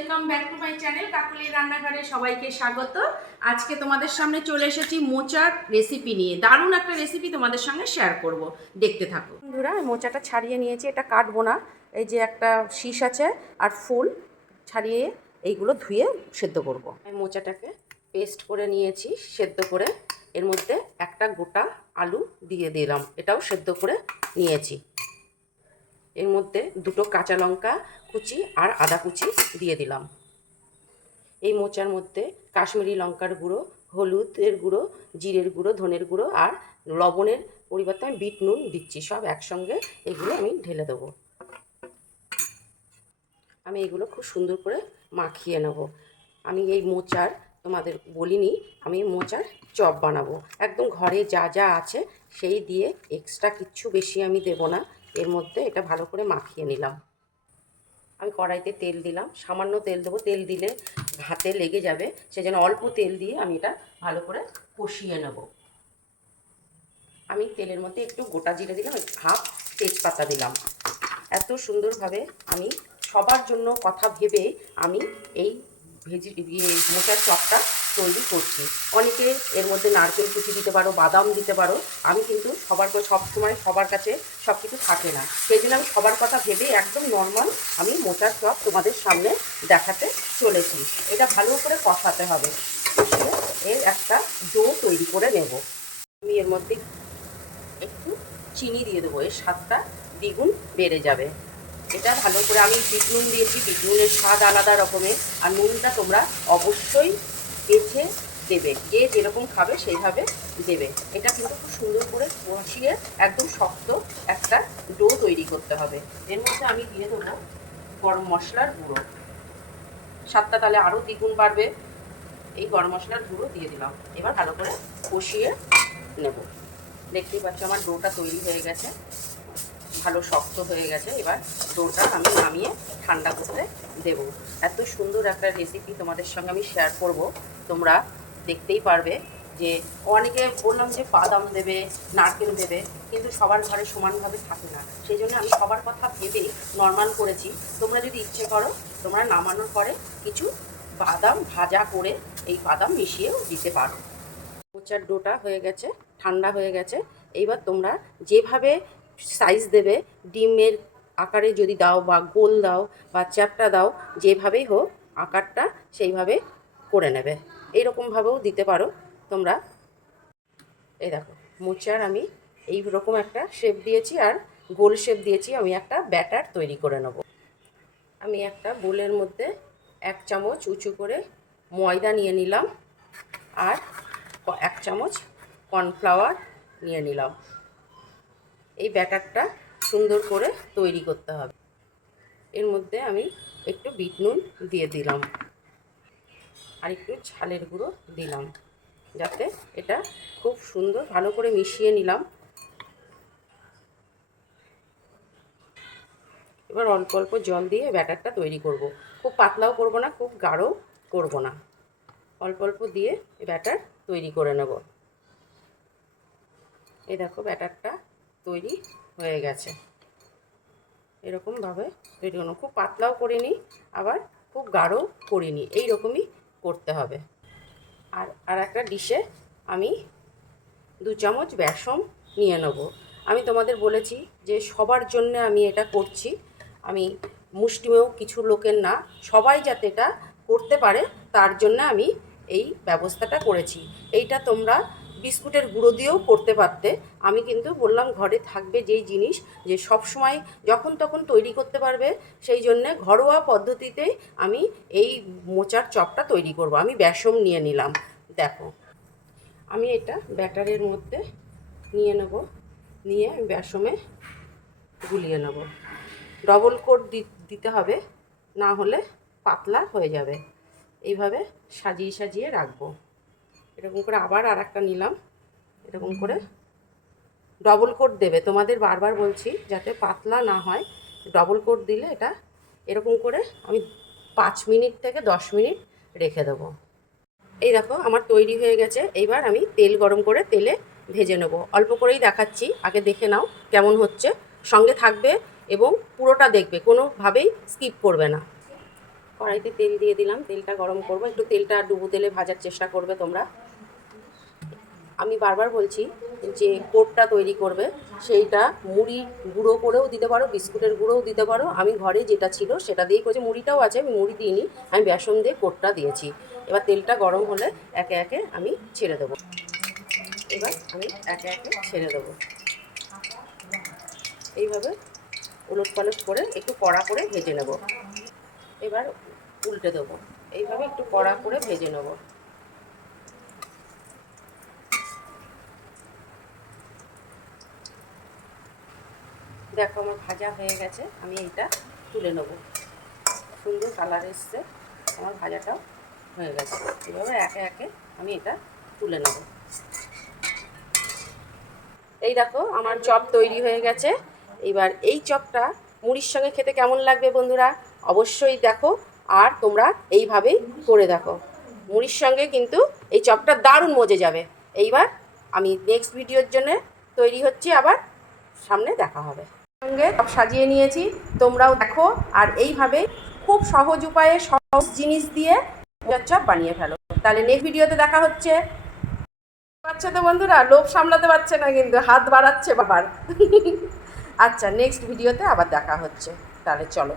Welcome back to my channel কাকুলির রান্নাঘরে সবাইকে স্বাগত। আজকে তোমাদের সামনে চলে এসেছি মোচার রেসিপি নিয়ে। দারুণ একটা রেসিপি তোমাদের সঙ্গে শেয়ার করব, দেখতে থাকো বন্ধুরা। মোচাটা ছাড়িয়ে নিয়েছি, এটা কাটবো না। এই যে একটা শীষ আছে আর ফুল ছাড়িয়ে এইগুলো ধুয়ে সেদ্ধ করব। আমি মোচাটাকে পেস্ট করে নিয়েছি সেদ্ধ করে, এর মধ্যে একটা গোটা আলু দিয়ে দিলাম, এটাও সেদ্ধ করে নিয়েছি। এর মধ্যে দুটো কাঁচা লঙ্কা কুচি আর আদা কুচি দিয়ে দিলাম। এই মোচার মধ্যে কাশ্মীরি লঙ্কার গুঁড়ো, হলুদের গুঁড়ো, জিরের গুঁড়ো, ধনের গুঁড়ো আর লবণের পরিবর্তে আমি বিট নুন দিচ্ছি। সব একসঙ্গে এগুলো আমি ঢেলে দেবো। আমি এগুলো খুব সুন্দর করে মাখিয়ে নেব। আমি এই মোচার তোমাদের বলিনি, আমি মোচার চপ বানাবো। একদম ঘরে যা যা আছে সেই দিয়ে, এক্সট্রা কিচ্ছু বেশি আমি দেব না। এর মধ্যে এটা ভালো করে মাখিয়ে নিলাম। আমি কড়াইতে তেল দিলাম, সামান্য তেল দেবো, তেল দিলে হাতে লেগে যাবে, সেজন্য অল্প তেল দিয়ে আমি এটা ভালো করে কষিয়ে নেব। আমি তেলের মধ্যে একটু গোটা জিরে দিলাম, হাফ তেজপাতা দিলাম। এত সুন্দরভাবে আমি সবার জন্য কথা ভেবে আমি এই মোচার চপটা তৈরি করছি। অনেকে এর মধ্যে নারকেল কুচি দিতে পারো, বাদাম দিতে পারো। আমি কিন্তু সবসময় সবার কাছে সব কিছু থাকে না, সেই জন্য আমি সবার কথা ভেবে একদম নর্মাল আমি মোচার চপ তোমাদের সামনে দেখাতে চলেছি। এটা ভালো করে কষাতে হবে, কষিয়ে এর একটা ডো তৈরি করে নেব। আমি এর মধ্যে একটু চিনি দিয়ে দেবো, এর স্বাদটা দ্বিগুণ বেড়ে যাবে। এটা ভালো করে আমি বিট নুন দিয়েছি, বিট নুনের স্বাদ আলাদা রকমের। আর নুনটা তোমরা অবশ্যই বেছে দেবে, যে যেরকম খাবে সেইভাবে দেবে। এটা কিন্তু খুব সুন্দর করে কষিয়ে একদম শক্ত একটা ডো তৈরি করতে হবে। এর মধ্যে আমি দিয়ে দেবো গরম মশলার গুঁড়ো, স্বাদটা তাহলে আরও দ্বিগুণ বাড়বে। এই গরম মশলার গুঁড়ো দিয়ে দিলাম। এবার ভালো করে কষিয়ে নেব। দেখতেই পাচ্ছ আমার ডোটা তৈরি হয়ে গেছে, ভালো শক্ত হয়ে গেছে। এবার ডোটা আমি নামিয়ে ঠান্ডা করতে দেব। এত সুন্দর একটা রেসিপি তোমাদের সঙ্গে আমি শেয়ার করব, তোমরা দেখতেই পারবে। যে অনেকে বললাম যে বাদাম দেবে, নারকেল দেবে, কিন্তু সবার ঘরে সমানভাবে থাকে না, সেই জন্য আমি সবার কথা ভেবেই নর্মাল করেছি। তোমরা যদি ইচ্ছে করো, তোমরা নামানোর পরে কিছু বাদাম ভাজা করে এই বাদাম মিশিয়েও দিতে পারো। মোচার ডোটা হয়ে গেছে, ঠান্ডা হয়ে গেছে। এইবার তোমরা যেভাবে সাইজ দেবে, ডিমের আকারে যদি দাও বা গোল দাও বা চ্যাপ্টা দাও, যেভাবেই হোক আকারটা সেইভাবে করে নেবে। এইরকমভাবেও দিতে পারো তোমরা। এই দেখো মোচার আমি এই রকম একটা শেপ দিয়েছি আর গোল শেপ দিয়েছি। আমি একটা ব্যাটার তৈরি করে নেব। আমি একটা বোলের মধ্যে 1 চামচ উঁচু করে ময়দা নিয়ে নিলাম আর 1 চামচ কর্নফ্লাওয়ার নিয়ে নিলাম। এই ব্যাটারটা সুন্দর করে তৈরি করতে হবে। এর মধ্যে আমি একটু বিট নুন দিয়ে দিলাম আর একটু ঝালের গুঁড়ো দিলাম, যাতে এটা খুব সুন্দর ভালো করে মিশিয়ে নিলাম। এবার অল্প অল্প জল দিয়ে ব্যাটারটা তৈরি করব। খুব পাতলাও করব না, খুব গাঢ়ও করব না, অল্প অল্প দিয়ে ব্যাটার তৈরি করে নেব। এই দেখো ব্যাটারটা তৈরি হয়ে গেছে। এরকমভাবে তৈরি করুন, খুব পাতলাও করিনি আবার খুব গাঢ় করিনি, এই রকমই করতে হবে। আর একটা ডিশে আমি 2 চামচ বেসন নিয়ে নেব। আমি তোমাদের বলেছি যে সবার জন্য আমি এটা করছি। আমি মুষ্টিমেয় কিছু লোকের না, সবাই যাতে এটা করতে পারে তার জন্য আমি এই ব্যবস্থাটা করেছি। এইটা তোমরা বিস্কুটের গুঁড়ো দিয়েও করতে পারতে। আমি কিন্তু বললাম ঘরে থাকবে যেই জিনিস, যে সব সময় যখন তখন তৈরি করতে পারবে, সেই জন্যে ঘরোয়া পদ্ধতিতেই আমি এই মোচার চপটা তৈরি করব। আমি বেসন নিয়ে নিলাম। দেখো আমি এটা ব্যাটারের মধ্যে নিয়ে নেব, নিয়ে আমি বেসমে গুলিয়ে নেব। ডবল কোট দিতে হবে, না হলে পাতলা হয়ে যাবে। এইভাবে সাজিয়ে সাজিয়ে রাখবো। এরকম করে আবার আর একটা নিলাম, এরকম করে ডবল কোট দেবে। তোমাদের বারবার বলছি যাতে পাতলা না হয়, ডবল কোট দিলে এটা এরকম করে আমি 5 মিনিট থেকে 10 মিনিট রেখে দেবো। এই দেখো আমার তৈরি হয়ে গেছে। এইবার আমি তেল গরম করে তেলে ভেজে নেব। অল্প করেই দেখাচ্ছি, আগে দেখে নাও কেমন হচ্ছে। সঙ্গে থাকবে এবং পুরোটা দেখবে, কোনোভাবেই স্কিপ করবে না। কড়াইতে তেল দিয়ে দিলাম, তেলটা গরম করব। একটু তেলটা ডুবো তেলে ভাজার চেষ্টা করবে তোমরা। আমি বারবার বলছি যে কোটটা তৈরি করবে সেইটা মুড়ির গুঁড়ো করেও দিতে পারো, বিস্কুটের গুঁড়োও দিতে পারো। আমি ঘরে যেটা ছিল সেটা দিয়েই করেছি, মুড়িটাও আছে, আমি মুড়ি দিইনি, আমি বেসন দিয়ে কোটটা দিয়েছি। এবার তেলটা গরম হলে একে একে আমি ছেড়ে দেবো। এবার আমি একে একে ছেড়ে দেবো। এইভাবে উলট পালট করে একটু কড়া করে ভেজে নেব। এবার উল্টে দেবো, এইভাবে একটু কড়া করে ভেজে নেব। দেখো আমার ভাজা হয়ে গেছে, আমি এইটা তুলে নেব। সুন্দর কালার এসছে, আমার ভাজাটাও হয়ে গেছে। এভাবে একে একে আমি এটা তুলে নেব। এই দেখো আমার চপ তৈরি হয়ে গেছে। এবার এই চপটা মুড়ির সঙ্গে খেতে কেমন লাগবে বন্ধুরা অবশ্যই দেখো, আর তোমরা এইভাবেই করে দেখো। মুড়ির সঙ্গে কিন্তু এই চপটা দারুণ মজে যাবে। এইবার আমি নেক্সট ভিডিওর জন্য তৈরি হচ্ছি, আবার সামনে দেখা হবে। সঙ্গে সব সাজিয়ে নিয়েছি, তোমরাও দেখো। আর এইভাবে খুব সহজ উপায়ে সহজ জিনিস দিয়ে মোচার চপ বানিয়ে ফেলো। তাহলে নেক্সট ভিডিওতে দেখা হচ্ছে। পারছে তো বন্ধুরা, লোভ সামলাতে পারছে না, কিন্তু হাত বাড়াচ্ছে বাবার। আচ্ছা, নেক্সট ভিডিওতে আবার দেখা হচ্ছে, তাহলে চলো।